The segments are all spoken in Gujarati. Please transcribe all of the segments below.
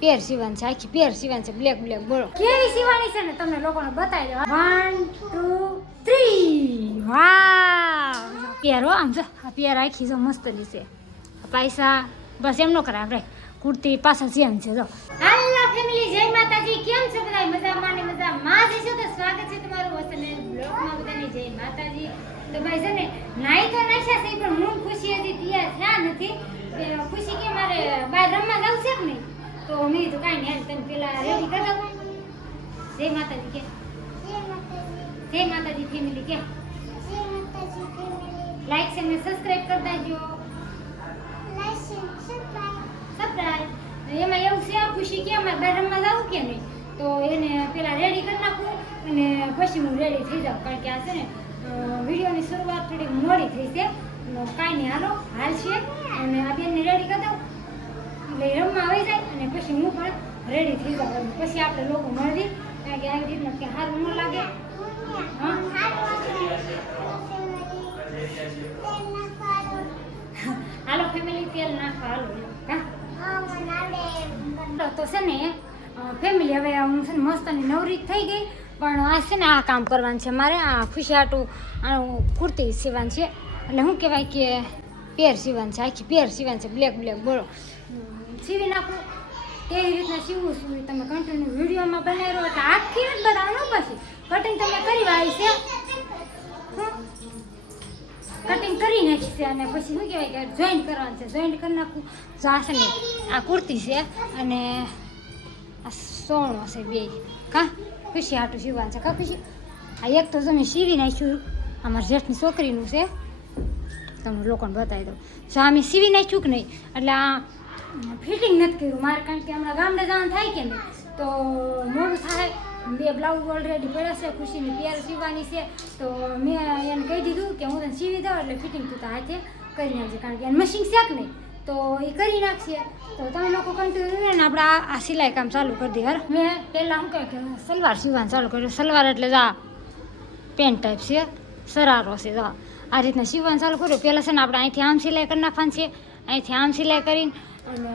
પેર સીવન છે, આખી પેર સીવન છે, બ્લેક બ્લેક. બોલો કેવી સીવાની છે ને તમને લોકોને બતાવી દો. 1 2 3 વાવ. પેર હો આમ જો આ પેર આખી જો મસ્તની છે. પૈસા બસ એમ નો કરે આપણે કુર્તી પાછા સેમ છે જો. હાલો ફેમિલી, જય માતાજી. કેમ છો બધા? મજામાં ને મજામાં જ છો તો સ્વાગત છે તમારું વસને બ્લોગમાં. બધાને જય માતાજી. તો ભાઈ છે ને નાઈ તો નાખ્યા છે પણ હું ખુશી હજી તૈયાર થયા નથી. ખુશી કે મારે બહાર રમવા જવું છે કે નહીં, તો મેં તો કાંઈ નહીં, તમે પેલા રેડી કરી દો. જય માતાજી કે જય માતાજી ફેમિલી કે લાઈક છે ને સબસ્ક્રાઇબ કરી દેજો. સબસ્ક્રાઇબ. એમાં એવું છે ખુશી કે અમારે બહાર રમવા જવું કે નહીં, તો એને પેલા રેડી કરી નાખું અને પછી હું રેડી થઈ જાઉં. કારણ કે આ છે ને વિડીયોની શરૂઆત થોડી મોડી થઈ છે. કાંઈ નહીં, હાલો હાલ છે અને આ બેનને રેડી કરી દઉં એટલે રમવા આવી જાય અને પછી હું પણ રેડી થઈ જાઉં. પછી આપણે લોકો મળવી, કારણ કે આવી રીતના કે સારું ન લાગે. હાલો ફેમિલી, તેલ નાખવા હાલો. તો છે ને ફેમિલી, હવે હું છે ને મસ્તની નવરી થઈ ગઈ, પણ આ છે ને આ કામ કરવાનું છે મારે. આ ખુશી હાટું કુર્તી સીવવાનું છે, એટલે શું કહેવાય કે પેર સીવવાનું છે, આખી પેર સીવવાનું છે, બ્લેક બ્લેક. બોલો સીવી નાખું કેવી રીતના સીવું છું તમે કન્ટિન્યુ વિડીયોમાં બનાવી રહ્યો, એટલે આખી જ બનાવવાનું. પછી કટિંગ તમે કરી વાળી છે, કટિંગ કરી નાખી છે અને પછી શું કહેવાય કે જોઈન્ટ કરવાનું છે. જોઈન્ટ કરી નાખું. જો આ છે ને આ કુર્તી છે અને આ સોણો છે, બે કા ખુશી હાટું સીવવાનું છે. કા ખુશી આ એક તો તમે સીવી નાખ્યું, અમારા જેઠની છોકરીનું છે, તમને લોકોને બતાવી દઉં. જો અમે સીવી નાખ્યું કે નહીં, એટલે આ ફિટિંગ નથી કર્યું મારે, કારણ કે હમણાં ગામડે જવાનું થાય કે નહીં તો મોડું થાય. બે બ્લાઉઝ ઓલરેડી પડ્યા છે, ખુશીની પેર સીવવાની છે, તો મેં એને કહી દીધું કે હું તને સીવી દઉં એટલે ફિટિંગ તું તો હાથે કરી નાખજે, કારણ કે એને મશીન છે કે નહીં તો એ કરી નાખશે. તો તમે લોકો કન્ટિન્યુ ને આપણે આ સિલાઈ કામ ચાલુ કરી દઈએ. યાર મેં પહેલાં શું કહે કે સલવાર સીવવાનું ચાલુ કર્યું. સલવાર એટલે આ પેન્ટ ટાઈપ છે, સરારો છે, આ રીતના સીવવાનું ચાલુ કર્યું. પહેલાં છે ને આપણે અહીંથી આમ સિલાઈ કરી નાખવાની છે, અહીંથી આમ સિલાઈ કરીને અને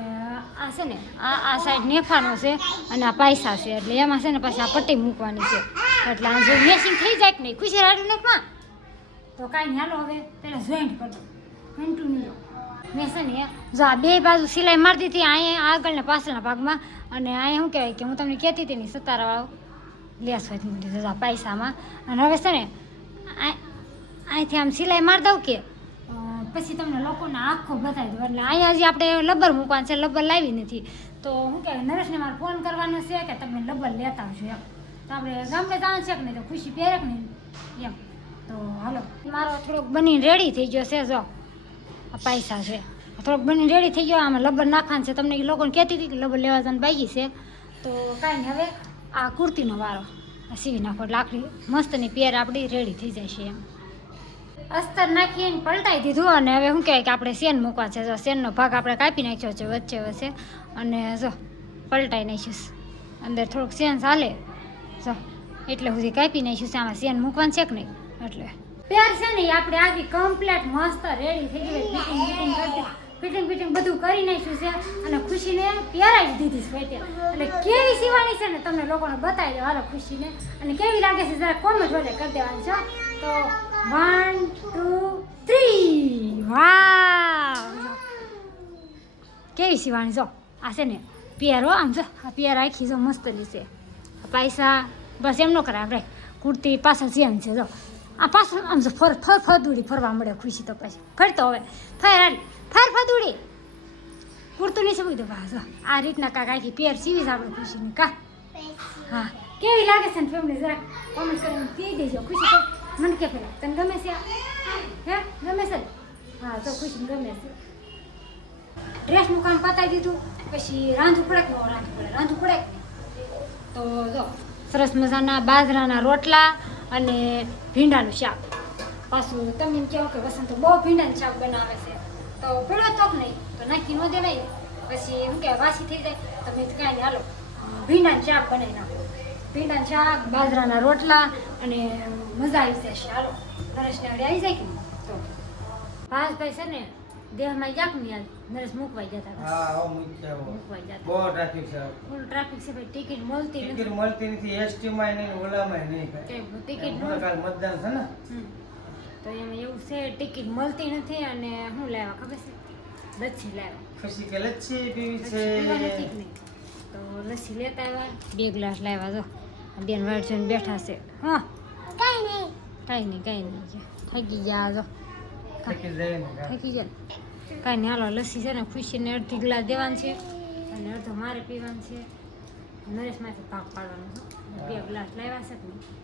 આ છે ને આ સાઈડ નેફાનો છે અને આ પાયસા છે, એટલે એમાં છે ને પછી આ પટ્ટી મૂકવાની છે. એટલે આ જો મેચિંગ થઈ જાય કે નહીં ખુશી રાડું નાખમાં, તો કાંઈ નહીં. હાલો હવે પહેલાં જોઈન્ટ કરી દો કન્ટિન્યુ. મેં છે ને જો આ બે બાજુ સિલાઈ મારી દીધી, અહીંયા આગળ ને પાછળના ભાગમાં, અને અહીંયા શું કહેવાય કે હું તમને કહેતી હતી ને સતારાવાળો લેસ હોય દીધું પૈસામાં. અને હવે છે ને અહીંથી આમ સિલાઈ મારી દઉં કે પછી તમને લોકોને આખો બતાવી દઉં. એટલે અહીંયા હજી આપણે લબ્બર મૂકવાનું છે, લબ્બર લાવી નથી, તો શું કહેવાય નરેશને મારે ફોન કરવાનો છે કે તમે લબ્બર લેતા આવશો એમ. તો આપણે ગામડે જવાનું છે કે નહીં, તો ખુશી પહેરે કે નહીં એમ. તો હાલો મારો થોડોક બનીને રેડી થઈ ગયો છે. જો આ પૈસા છે, થોડોક બનીને રેડી થઈ ગયો. આમાં લબ્બર નાખવાનું છે. તમને લોકોને કહેતી હતી કે લબ્બર લેવા જવાનું બાકી છે, તો કાંઈ નહીં. હવે આ કુર્તીનો વારો સીવી નાખો એટલે આખરી મસ્તની પેર આપણી રેડી થઈ જાય છે એમ. અસ્તર નાખીને પલટાઈ દીધું અને હવે શું કહેવાય કે આપણે સેન મૂકવા છે. જો સેનનો ભાગ આપણે કાપી નાખ્યો છે વચ્ચે વચ્ચે, અને જો પલટાઈ નાખ્યું અંદર થોડુંક સેન ચાલે, જો એટલે સુધી કાપી નાખ્યું છે. આમાં સેન મૂકવાનું છે કે નહીં, એટલે પેર છે ને આપણે આખી કમ્પ્લેટ મસ્ત રેડી થઈ ગઈ. ફિટિંગ બધું કરી નાખ્યું છે અને ખુશીને પહેરાવી દીધી છે પેટે. એટલે કેવી સીવાની છે ને તમને લોકોને બતાવી દો હાલો ખુશીને, અને કેવી લાગે છે જરા કોમેન્ટ વડે કરી દેવાનું છે. તો 1 2 3 વાવ. કેવી સીવાની જો આ છે ને પેર હો આમ જો આ પેર આખી જો મસ્તની છે. પૈસા બસ એમ ન કરે આપણે કુર્તી પાછા સેમ છે. જો આ પાછળ આમ જો ફદુડી ફરવા મળે ખુશી તો પછી ફરતો હવે ફદુડી કુર્તું નહીં સમજી દો. જો આ રીતના કાંક આખી પેર સીવી છે આપણે ખુશીની. કા હા કેવી લાગે છે ને ફેમિલી જરાક કોમેન્ટ કરીને કહી દેજો. ખુશી તો મને કે પેલા તને ગમે છે? હે ગમે છે? હા તો ખુશી ગમે છે. ડ્રેસનું કામ પતાવી દીધું, પછી રાંધવું પડે કે રાંધવું પડે. તો જો સરસ મજાના બાજરાના રોટલા અને ભીંડાનું શાક. પાછું તમે એમ કહો કે વસંત તો બહુ ભીંડાનું શાક બનાવે છે, તો પીળો તોક નહીં તો નાખી ન દેવાય, પછી એમ કે વાસી થઈ જાય. તમે કાંઈ નહીં, હાલો ભીંડાનું શાક બનાવી નાખો. ભીંડાનું શાક, બાજરાના રોટલા અને મજા આવી જશે. હાલો નરેશને આવડે આવી જાય કે તો ભાઈ છે ને દેહમાં જાક ને યાર નરેશ મૂકવાઈ જતા હતા. હા હો મૂક્યા હો મૂકવાઈ જતા બહુ ટ્રાફિક છે ફૂલ ટ્રાફિક છે ભાઈ ટિકિટ મળતી ટિકિટ નથી મળતી નથી એસટી માં નહીં ઓલામાં નહીં કે ટિકિટ કાલ મતદાન છે ને તો એમાં એવું છે ટિકિટ મળતી નથી અને શું લેવા ખબર છે લચ્છી લેવા ખુશી કે લચ્છી પીવી પીવા નથી છે કે નહીં તો લસ્સી લેતા આવ્યા 2 ગ્લાસ લાવ્યા જો આ બેન વાડ જોઈને બેઠા છે હા કાંઈ નહીં થાકી ગયા જો થાકી જાય ને કાં. થાકી ગયા કાંઈ નહીં હાલો લસ્સી છે ને ખુશીને અડધી ગ્લાસ દેવાનું છે અને અડધો મારે પીવાનું છે નરેશમાંથી ભાગ પાડવાનો છે 2 ગ્લાસ લાવ્યા છે કે નહીં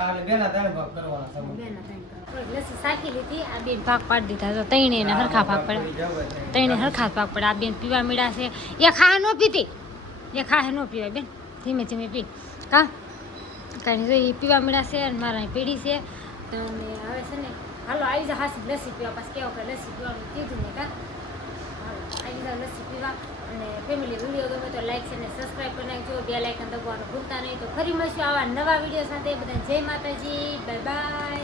આ બેના ત્રણ ભાગ કરવાના છે બેના ત્રણ કરો. લસ્સી સાકી લીધી આ બેન ભાગ પાડી દીધા તો ત્રણે એને હરખા ભાગ પડ્યા ત્રણે હરખા ભાગ પડે આ બેન પીવા મળ્યા છે એ ખા ન પીતી એ ખા ન પીવાય બેન ધીમે ધીમે પી કા કાંઈ નહીં એ પીવા મળ્યા છે અને મારા અહીં પેઢી છે તો અમે હવે છે ને હાલો આવી જાઓ હાસી લસ્સી પીવા પાછું કેવો કે લસ્સી પીવાનું કીધું ને કા હાલો આવી જાઓ લસ્સી પીવા અને ફેમિલી વિડીયો ગમે તો લાઈક છે ને સબસ્ક્રાઈબ કરી નાખજો બે લાઇકન દબાવવાનું ભૂલતા નહીં તો ફરી મળશું આવા નવા વિડીયો સાથે બધા જય માતાજી બાય બાય